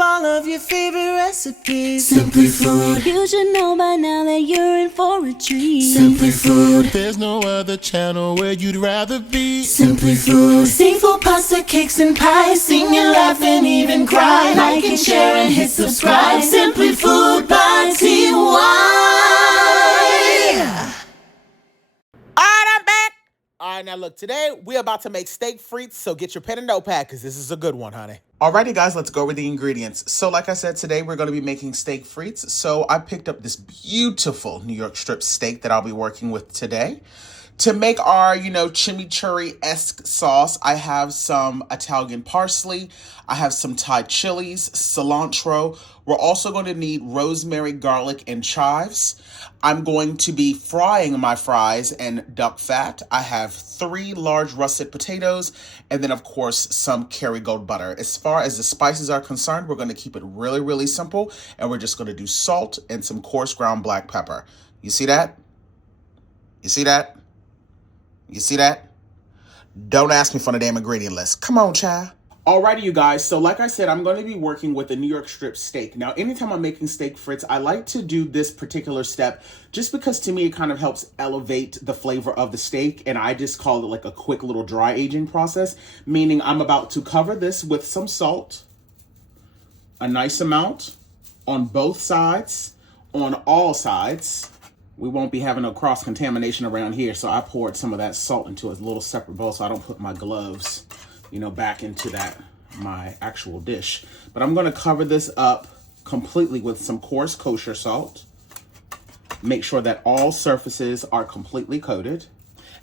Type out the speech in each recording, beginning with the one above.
all of your favorite recipes. Simply Food. You should know by now that you're in for a treat. Simply Food. There's no other channel where you'd rather be. Simply Food. Seafood, pasta, cakes, and pies. Sing and laugh and even cry. Like and share and hit subscribe. Simply Food by TY. Alright, I'm back. Alright, now look, today we're about to make steak frites, so get your pen and notepad because this is a good one, honey. Alrighty guys, let's go over the ingredients. So like I said, today we're going to be making steak frites. So I picked up this beautiful New York strip steak that I'll be working with today. To make our, chimichurri-esque sauce, I have some Italian parsley. I have some Thai chilies, cilantro. We're also going to need rosemary, garlic, and chives. I'm going to be frying my fries in duck fat. I have 3 large russet potatoes, and then, of course, some Kerrygold butter. As far as the spices are concerned, we're going to keep it really, really simple, and we're just going to do salt and some coarse ground black pepper. You see that? You see that? You see that? Don't ask me for the damn ingredient list. Come on, child. Alrighty, you guys. So like I said, I'm going to be working with a New York strip steak. Now, anytime I'm making steak frites, I like to do this particular step just because to me it kind of helps elevate the flavor of the steak. And I just call it like a quick little dry aging process, meaning I'm about to cover this with some salt, a nice amount on both sides, on all sides. We won't be having no cross-contamination around here, so I poured some of that salt into a little separate bowl so I don't put my gloves, back into my actual dish. But I'm gonna cover this up completely with some coarse kosher salt. Make sure that all surfaces are completely coated.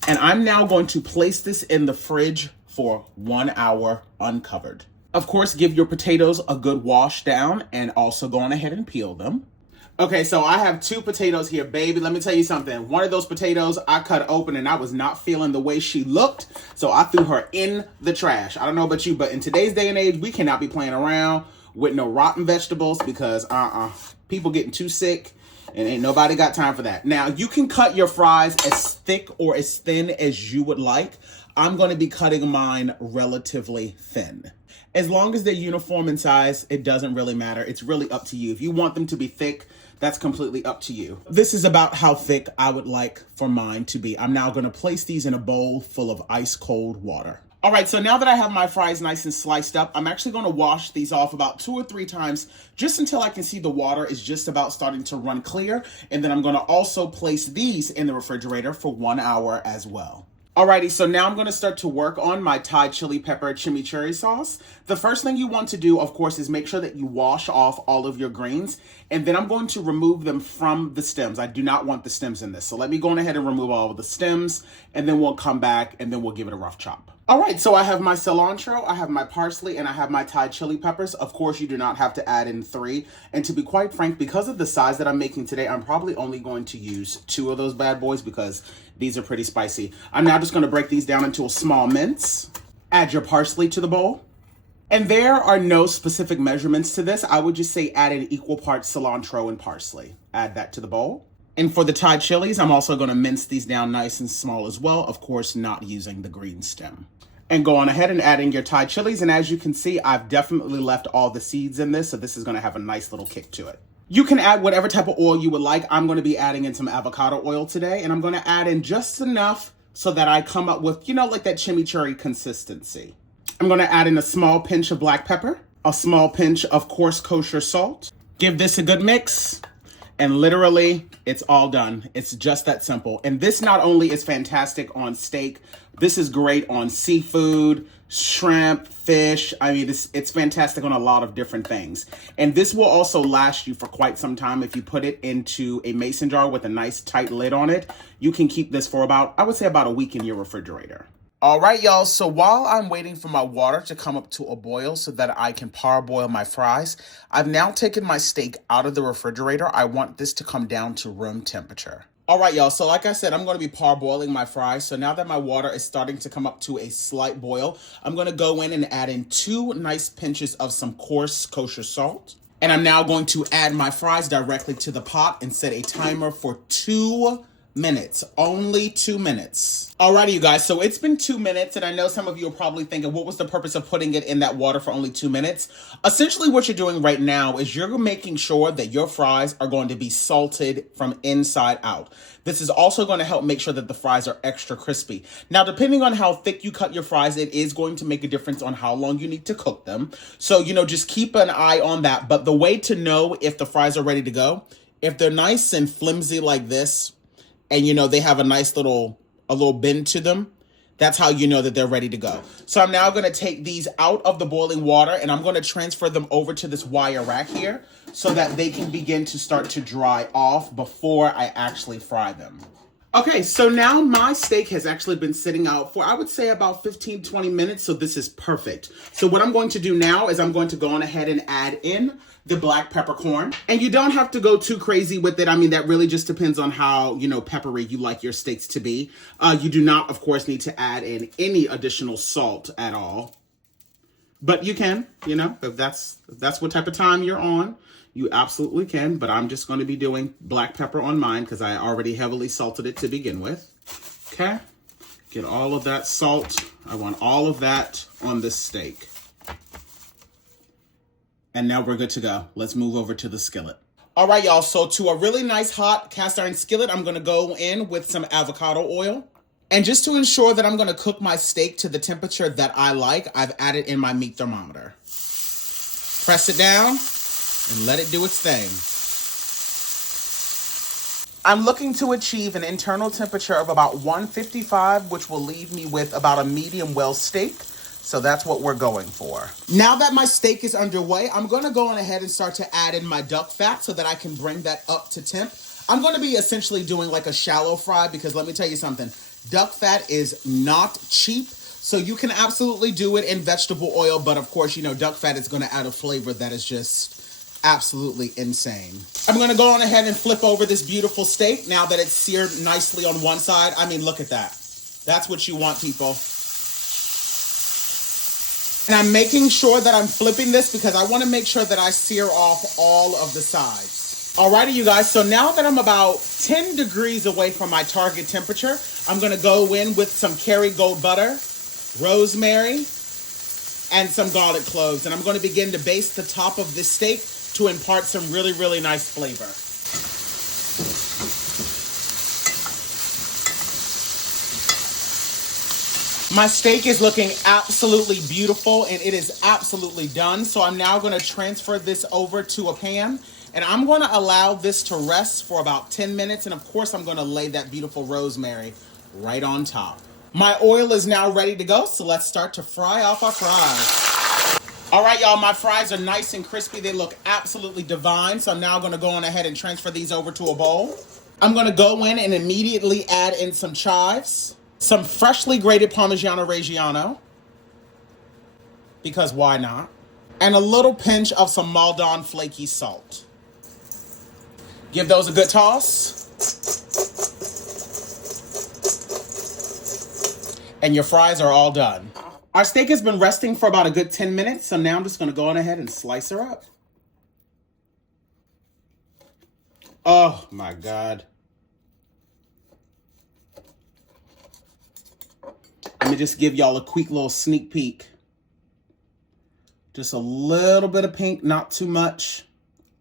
And I'm now going to place this in the fridge for 1 hour uncovered. Of course, give your potatoes a good wash down and also go on ahead and peel them. Okay, so I have 2 potatoes here, baby. Let me tell you something. One of those potatoes I cut open and I was not feeling the way she looked, so I threw her in the trash. I don't know about you, but in today's day and age, we cannot be playing around with no rotten vegetables because people getting too sick and ain't nobody got time for that. Now, you can cut your fries as thick or as thin as you would like. I'm going to be cutting mine relatively thin. As long as they're uniform in size, it doesn't really matter. It's really up to you. If you want them to be thick, that's completely up to you. This is about how thick I would like for mine to be. I'm now going to place these in a bowl full of ice cold water. All right, so now that I have my fries nice and sliced up, I'm actually going to wash these off about 2 or 3 times just until I can see the water is just about starting to run clear. And then I'm going to also place these in the refrigerator for 1 hour as well. Alrighty, so now I'm going to start to work on my Thai chili pepper chimichurri sauce. The first thing you want to do, of course, is make sure that you wash off all of your greens, and then I'm going to remove them from the stems. I do not want the stems in this, so let me go on ahead and remove all of the stems, and then we'll come back, and then we'll give it a rough chop. Alright, so I have my cilantro, I have my parsley, and I have my Thai chili peppers. Of course, you do not have to add in 3, and to be quite frank, because of the size that I'm making today, I'm probably only going to use 2 of those bad boys because these are pretty spicy. I'm now just going to break these down into a small mince. Add your parsley to the bowl. And there are no specific measurements to this. I would just say add an equal parts cilantro and parsley. Add that to the bowl. And for the Thai chilies, I'm also going to mince these down nice and small as well. Of course, not using the green stem. And go on ahead and add in your Thai chilies. And as you can see, I've definitely left all the seeds in this. So this is going to have a nice little kick to it. You can add whatever type of oil you would like. I'm going to be adding in some avocado oil today, and I'm going to add in just enough so that I come up with, like that chimichurri consistency. I'm going to add in a small pinch of black pepper, a small pinch of coarse kosher salt. Give this a good mix, and literally, it's all done. It's just that simple. And this not only is fantastic on steak, this is great on seafood, shrimp, fish. I mean, it's fantastic on a lot of different things. And this will also last you for quite some time. If you put it into a mason jar with a nice tight lid on it, you can keep this for I would say about a week in your refrigerator. All right, y'all. So while I'm waiting for my water to come up to a boil so that I can parboil my fries, I've now taken my steak out of the refrigerator. I want this to come down to room temperature. All right, y'all. So like I said, I'm going to be parboiling my fries. So now that my water is starting to come up to a slight boil, I'm going to go in and add in 2 nice pinches of some coarse kosher salt. And I'm now going to add my fries directly to the pot and set a timer for 2 minutes. Only 2 minutes. Alrighty, you guys. So it's been 2 minutes, and I know some of you are probably thinking, what was the purpose of putting it in that water for only 2 minutes? Essentially, what you're doing right now is you're making sure that your fries are going to be salted from inside out. This is also going to help make sure that the fries are extra crispy. Now, depending on how thick you cut your fries, it is going to make a difference on how long you need to cook them. So, just keep an eye on that. But the way to know if the fries are ready to go, if they're nice and flimsy like this, and they have a nice little bend to them, that's how you know that they're ready to go. So I'm now going to take these out of the boiling water, and I'm going to transfer them over to this wire rack here so that they can begin to start to dry off before I actually fry them. Okay, so now my steak has actually been sitting out for, I would say, about 15-20 minutes, so this is perfect. So what I'm going to do now is I'm going to go on ahead and add in the black peppercorn. And you don't have to go too crazy with it. I mean, that really just depends on how, peppery you like your steaks to be. You do not, of course, need to add in any additional salt at all. But you can, if that's what type of time you're on. You absolutely can, but I'm just going to be doing black pepper on mine because I already heavily salted it to begin with. Okay, get all of that salt. I want all of that on this steak. And now we're good to go. Let's move over to the skillet. All right, y'all, so to a really nice hot cast iron skillet, I'm going to go in with some avocado oil. And just to ensure that I'm going to cook my steak to the temperature that I like, I've added in my meat thermometer. Press it down and let it do its thing. I'm looking to achieve an internal temperature of about 155, which will leave me with about a medium well steak. So that's what we're going for. Now that my steak is underway, I'm going to go on ahead and start to add in my duck fat so that I can bring that up to temp. I'm going to be essentially doing like a shallow fry because let me tell you something, duck fat is not cheap. So you can absolutely do it in vegetable oil, but of course, duck fat is going to add a flavor that is just absolutely insane. I'm going to go on ahead and flip over this beautiful steak now that it's seared nicely on one side. I mean, look at that. That's what you want, people. And I'm making sure that I'm flipping this because I want to make sure that I sear off all of the sides. Alrighty, you guys, so now that I'm about 10 degrees away from my target temperature, I'm going to go in with some Kerrygold butter, rosemary, and some garlic cloves. And I'm going to begin to baste the top of this steak to impart some really, really nice flavor. My steak is looking absolutely beautiful and it is absolutely done. So I'm now going to transfer this over to a pan and I'm going to allow this to rest for about 10 minutes. And of course, I'm going to lay that beautiful rosemary right on top. My oil is now ready to go. So let's start to fry off our fries. All right, y'all, my fries are nice and crispy. They look absolutely divine. So I'm now going to go on ahead and transfer these over to a bowl. I'm going to go in and immediately add in some chives. Some freshly grated Parmigiano Reggiano, because why not? And a little pinch of some Maldon flaky salt. Give those a good toss. And your fries are all done. Our steak has been resting for about a good 10 minutes, so now I'm just going to go on ahead and slice her up. Oh my God. Let me just give y'all a quick little sneak peek. Just a little bit of pink, not too much.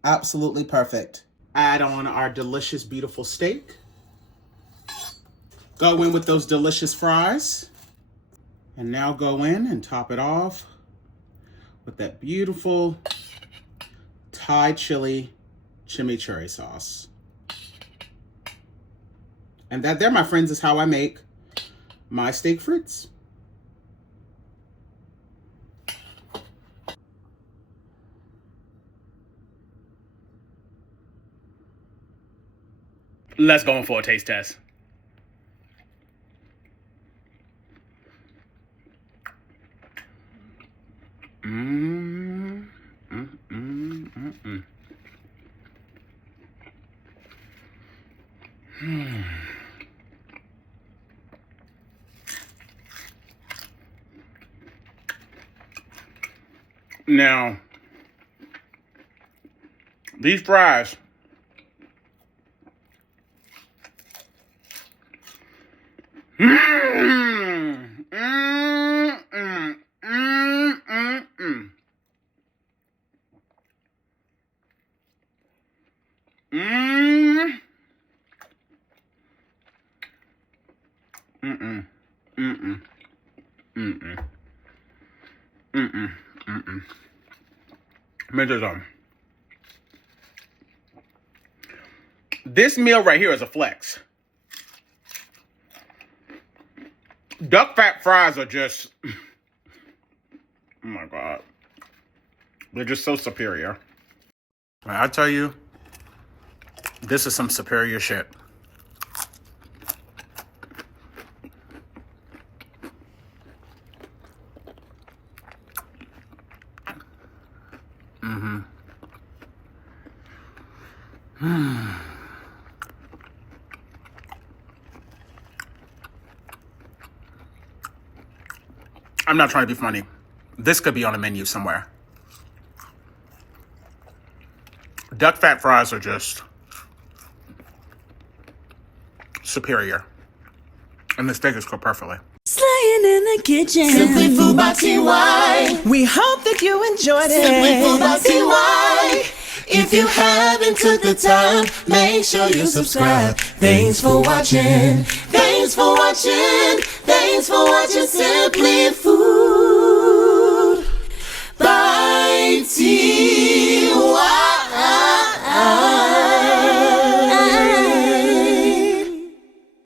Absolutely perfect. Add on our delicious, beautiful steak. Go in with those delicious fries. And now go in and top it off with that beautiful Thai chili chimichurri sauce. And that there, my friends, is how I make my steak frites. Let's go in for a taste test. Now, these fries This meal right here is a flex. Duck fat fries are just, oh my God. They're just so superior. I tell you, this is some superior shit. I'm not trying to be funny. This could be on a menu somewhere. Duck fat fries are just superior. And the steak is cooked perfectly. Slaying in the kitchen. Simply Food by TY. We hope that you enjoyed it. Simply Food by TY. If you haven't took the time, make sure you subscribe. Thanks for watching. Thanks for watching. Thanks for watching Simply Food.